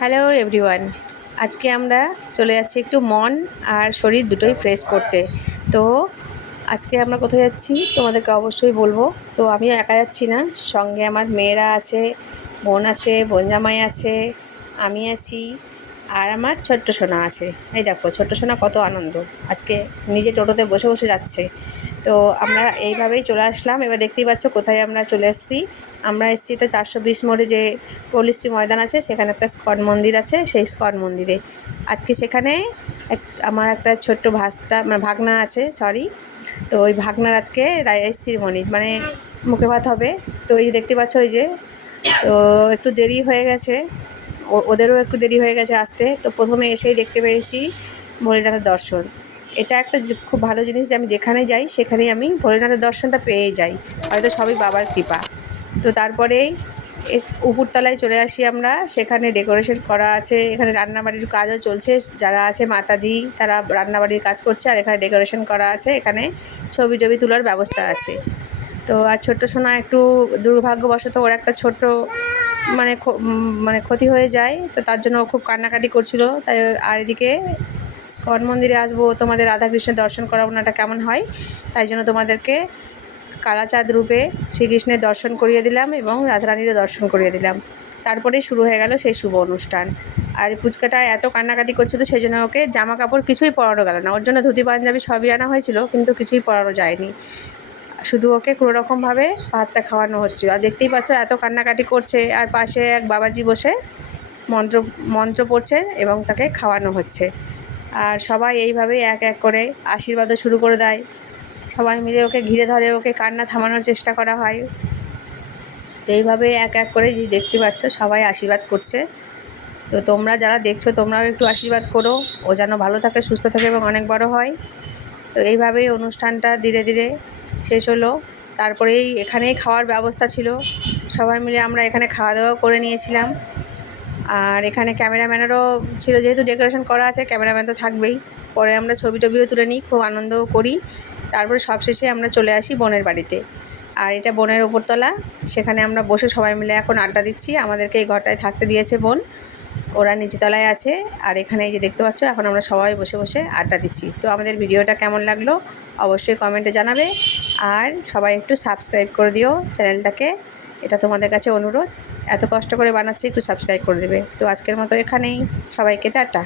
Hello everyone, আজকে আমরা চলে যাচ্ছি একটু মন আর শরীর দুটোই ফ্রেশ করতে। তো আজকে আমরা কোথায় যাচ্ছি তোমাদেরকে অবশ্যই বলবো। তো আমি একা যাচ্ছি না, সঙ্গে আমার মেয়েরা আছে, বোন আছে, বোন জামাই আছে, আমি আছি, আর আমার ছোট্ট সোনা আছে। এই দেখো ছোট্ট সোনা কত আনন্দ, আজকে নিজে টোটোতে বসে বসে যাচ্ছে। তো আমরা এইভাবেই চলে আসলাম। এবার দেখতেই পাচ্ছ কোথায় আমরা চলে এসেছি। আমরা এসেছি এটা 420 মোড়ে যে পল্লীশ্রী ময়দান আছে, সেখানে একটা স্কন মন্দির আছে, সেই স্কন মন্দিরে আজকে সেখানে আমার একটা ছোট্ট ভাগনা আছে, সরি। তো ওই ভাগনার আজকে রাইস সেরিমনি, মানে মুখে ভাত হবে। তো এই দেখতে পাচ্ছ ওই যে, তো একটু দেরি হয়ে গেছে, ওদেরও একটু দেরি হয়ে গেছে আসতে। তো প্রথমে এসেই দেখতে পেয়েছি ভোলেনাথের দর্শন। এটা একটা খুব ভালো জিনিস যে আমি যেখানে যাই সেখানেই আমি ভোলেনাথের দর্শনটা পেয়ে যাই, হয়তো সবই বাবার কৃপা। তো তারপরেই উপরতলায় চলে আসি আমরা, সেখানে ডেকোরেশন করা আছে, এখানে রান্নাবাড়ির কাজও চলছে, যারা আছে মাতাজি তারা রান্নাবাড়ির কাজ করছে, আর এখানে ডেকোরেশন করা আছে, এখানে ছবি টবি তোলার ব্যবস্থা আছে। তো আর ছোট্ট সোনা একটু দুর্ভাগ্যবশত ওর একটা ছোট্ট মানে ক্ষতি হয়ে যায়, তো তার জন্য ও খুব কান্নাকাটি করছিল। তাই আর এদিকে স্কন মন্দিরে আসবো, তোমাদের রাধাকৃষ্ণের দর্শন করাবো না, কেমন হয়, তাই জন্য তোমাদেরকে কালাচাঁদ রূপে শ্রীকৃষ্ণের দর্শন করিয়ে দিলাম এবং রাধারানীরও দর্শন করিয়ে দিলাম। তারপরেই শুরু হয়ে গেল সেই শুভ অনুষ্ঠান। আর পুচকাটা এত কান্নাকাটি করছিল, সেই জন্য ওকে জামা কাপড় কিছুই পরানো গেল না। ওর জন্য ধুতি পাঞ্জাবি সবই আনা হয়েছিল, কিন্তু কিছুই পরানো যায়নি, শুধু ওকে কোনোরকমভাবে ভাতটা খাওয়ানো হচ্ছিল। আর দেখতেই পাচ্ছ এত কান্নাকাটি করছে, আর পাশে এক বাবাজি বসে মন্ত্র মন্ত্র পড়ছে এবং তাকে খাওয়ানো হচ্ছে। আর সবাই এইভাবেই এক এক করে আশীর্বাদও শুরু করে দেয়, সবাই মিলে ওকে ঘিরে ধরে, ওকে কান্না থামানোর চেষ্টা করা হয়। তো এইভাবে এক এক করে যে দেখতে পাচ্ছ সবাই আশীর্বাদ করছে। তো তোমরা যারা দেখছো তোমরাও একটু আশীর্বাদ করো, ও যেন ভালো থাকে, সুস্থ থাকে এবং অনেক বড় হয়। তো এইভাবেই অনুষ্ঠানটা ধীরে ধীরে শেষ হলো। তারপরেই এখানেই খাওয়ার ব্যবস্থা ছিল, সবাই মিলে আমরা এখানে খাওয়া দাওয়া করে নিয়েছিলাম। আর এখানে ক্যামেরাম্যানেরও ছিল, যেহেতু ডেকোরেশন করা আছে ক্যামেরাম্যান তো থাকবেই। পরে আমরা ছবি টবিও তুলে নিই, খুব আনন্দও করি। তারপরে সবশেষে আমরা চলে আসি বোনের বাড়িতে। আর এটা বোনের ওপরতলা, সেখানে আমরা বসে সবাই মিলে এখন আড্ডা দিচ্ছি। আমাদেরকে এই ঘরটায় থাকতে দিয়েছে বোন, ওরা নিচতলায় আছে। আর এখানে এই যে দেখতে পাচ্ছ এখন আমরা সবাই বসে বসে আড্ডা দিচ্ছি। তো আমাদের ভিডিওটা কেমন লাগলো অবশ্যই কমেন্টে জানাবে, আর সবাই একটু সাবস্ক্রাইব করে দিও চ্যানেলটাকে, এটা তোমাদের কাছে অনুরোধ। এত কষ্ট করে বানাচ্ছি, একটু সাবস্ক্রাইব করে দেবে। তো আজকের মতো এখানেই, সবাইকে টাটা।